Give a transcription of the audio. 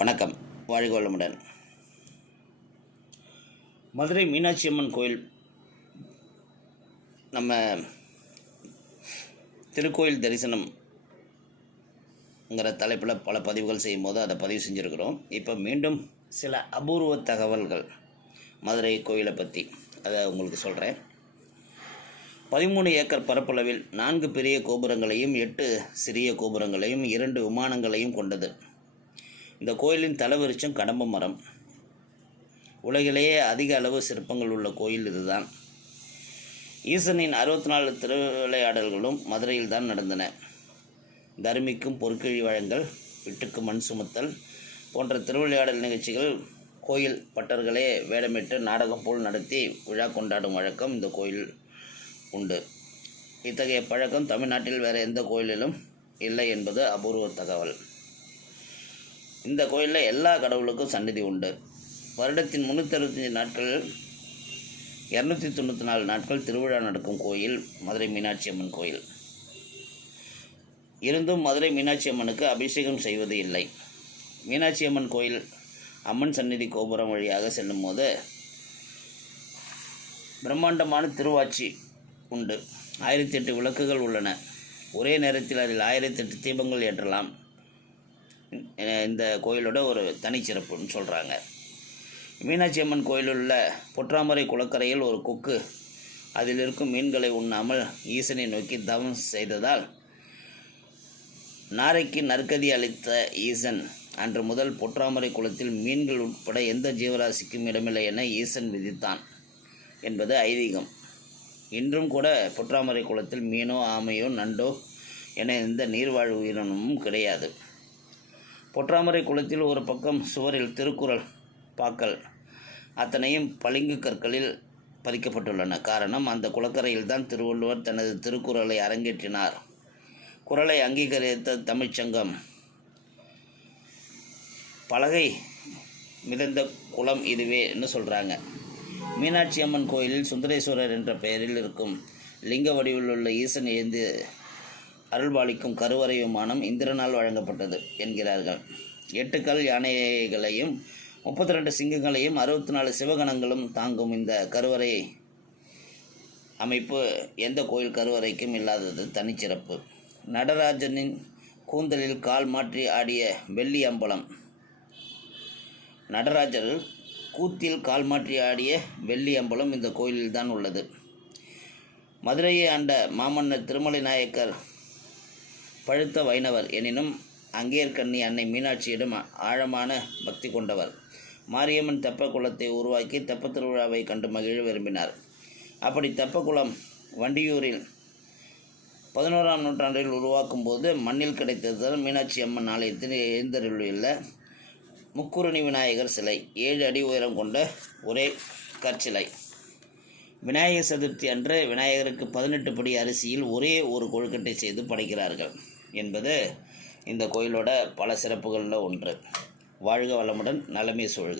வணக்கம். வாழ்க வளமுடன். மதுரை மீனாட்சி அம்மன் கோயில் நம்ம திருக்கோயில் தரிசனம்ங்கிற தலைப்பில் பல பதிவுகள் செய்யும் போது அதை பதிவு செஞ்சுருக்கிறோம். இப்போ மீண்டும் சில அபூர்வ தகவல்கள் மதுரை கோயிலை பற்றி அதை உங்களுக்கு சொல்கிறேன். 13 ஏக்கர் பரப்பளவில் 4 பெரிய கோபுரங்களையும் 8 சிறிய கோபுரங்களையும் 2 விமானங்களையும் கொண்டது. இந்த கோயிலின் தலவிருட்சம் கடம்ப மரம். உலகிலேயே அதிக அளவு சிற்பங்கள் உள்ள கோயில் இதுதான். ஈசனின் 64 திருவிளையாடல்களும் மதுரையில் தான் நடந்தன. தர்மிக்கும் பொற்கிழி வழங்கல், விட்டுக்கு மண் சுமத்தல் போன்ற திருவிளையாடல் நிகழ்ச்சிகள் கோயில் பட்டர்களே வேடமிட்டு நாடகம் போல் நடத்தி விழா கொண்டாடும் வழக்கம் இந்த கோயில் உண்டு. இத்தகைய பழக்கம் தமிழ்நாட்டில் வேறு எந்த கோயிலிலும் இல்லை என்பது அபூர்வ தகவல். இந்த கோயிலில் எல்லா கடவுளுக்கும் சந்நிதி உண்டு. வருடத்தின் 365 நாட்களில் 294 நாட்கள் திருவிழா நடக்கும் கோயில் மதுரை மீனாட்சி அம்மன் கோயில். இருந்தும் மதுரை மீனாட்சி அம்மனுக்கு அபிஷேகம் செய்வது இல்லை. மீனாட்சி அம்மன் கோயில் அம்மன் சந்நிதி கோபுரம் வழியாக செல்லும் போது பிரம்மாண்டமான திருவாச்சி உண்டு. 1008 விளக்குகள் உள்ளன. ஒரே நேரத்தில் அதில் 1008 தீபங்கள் ஏற்றலாம். இந்த கோயிலோட ஒரு தனிச்சிறப்புன்னு சொல்கிறாங்க. மீனாட்சி அம்மன் கோயிலில் உள்ள பொற்றாமரை குளக்கரையில் ஒரு கொக்கு அதில் இருக்கும் மீன்களை உண்ணாமல் ஈசனை நோக்கி தவம் செய்ததால் நாரைக்கு நற்கதி அளித்த ஈசன் அன்று முதல் பொற்றாமரை குளத்தில் மீன்கள் உட்பட எந்த ஜீவராசிக்கும் இடமில்லை என ஈசன் விதித்தான் என்பது ஐதீகம். இன்றும் கூட பொற்றாமரை குளத்தில் மீனோ ஆமையோ நண்டோ என எந்த நீர்வாழ் உயிரினமும் கிடையாது. பொற்றாமரை குளத்தில் ஒரு பக்கம் சுவரில் திருக்குறள் பாக்கள் அத்தனையும் பளிங்கு கற்களில் பதிக்கப்பட்டுள்ளன. காரணம், அந்த குளக்கரையில் தான் திருவள்ளுவர் தனது திருக்குறளை அரங்கேற்றினார். குறளை அங்கீகரித்த தமிழ்ச்சங்கம் பலகை மிதந்த குளம் இதுவேன்னு சொல்கிறாங்க. மீனாட்சி அம்மன் கோயிலில் சுந்தரேஸ்வரர் என்ற பெயரில் இருக்கும் லிங்க வடிவில் உள்ள ஈசன் எழுந்து அருள்பாலிக்கும் கருவறை விமானம் இந்திரனால் வழங்கப்பட்டது என்கிறார்கள். 8 கல் யானைகளையும் 32 சிங்கங்களையும் 64 சிவகணங்களும் தாங்கும் இந்த கருவறை அமைப்பு எந்த கோயில் கருவறைக்கும் இல்லாதது தனிச்சிறப்பு. நடராஜனின் கூந்தலில் கால் மாற்றி ஆடிய வெள்ளி அம்பலம். நடராஜர் கூத்தில் கால் மாற்றி ஆடிய வெள்ளி அம்பலம் இந்த கோயிலில்தான் உள்ளது. மதுரையை ஆண்ட மாமன்னர் திருமலை நாயக்கர் பழுத்த வைணவர் எனினும் அங்கேற்கண்ணி அன்னை மீனாட்சியிடம் ஆழமான பக்தி கொண்டவர். மாரியம்மன் தெப்ப குளத்தை உருவாக்கி தெப்ப திருவிழாவை கண்டு மகிழ விரும்பினார். அப்படி தெப்பக்குளம் வண்டியூரில் 11ஆம் நூற்றாண்டில் உருவாக்கும் போது மண்ணில் கிடைத்ததுதான் மீனாட்சி அம்மன் ஆலயத்தில் எழுந்தருளியுள்ள முக்குருணி விநாயகர் சிலை. 7 அடி உயரம் கொண்ட ஒரே கற்சிலை. விநாயகர் சதுர்த்தி அன்று விநாயகருக்கு 18 படி அரிசியில் ஒரே ஒரு கொழுக்கட்டை செய்து படைக்கிறார்கள் என்பது இந்த கோயிலோட பல சிறப்புகளில் ஒன்று. வாழ்க வளமுடன், நலமே சூழ்க.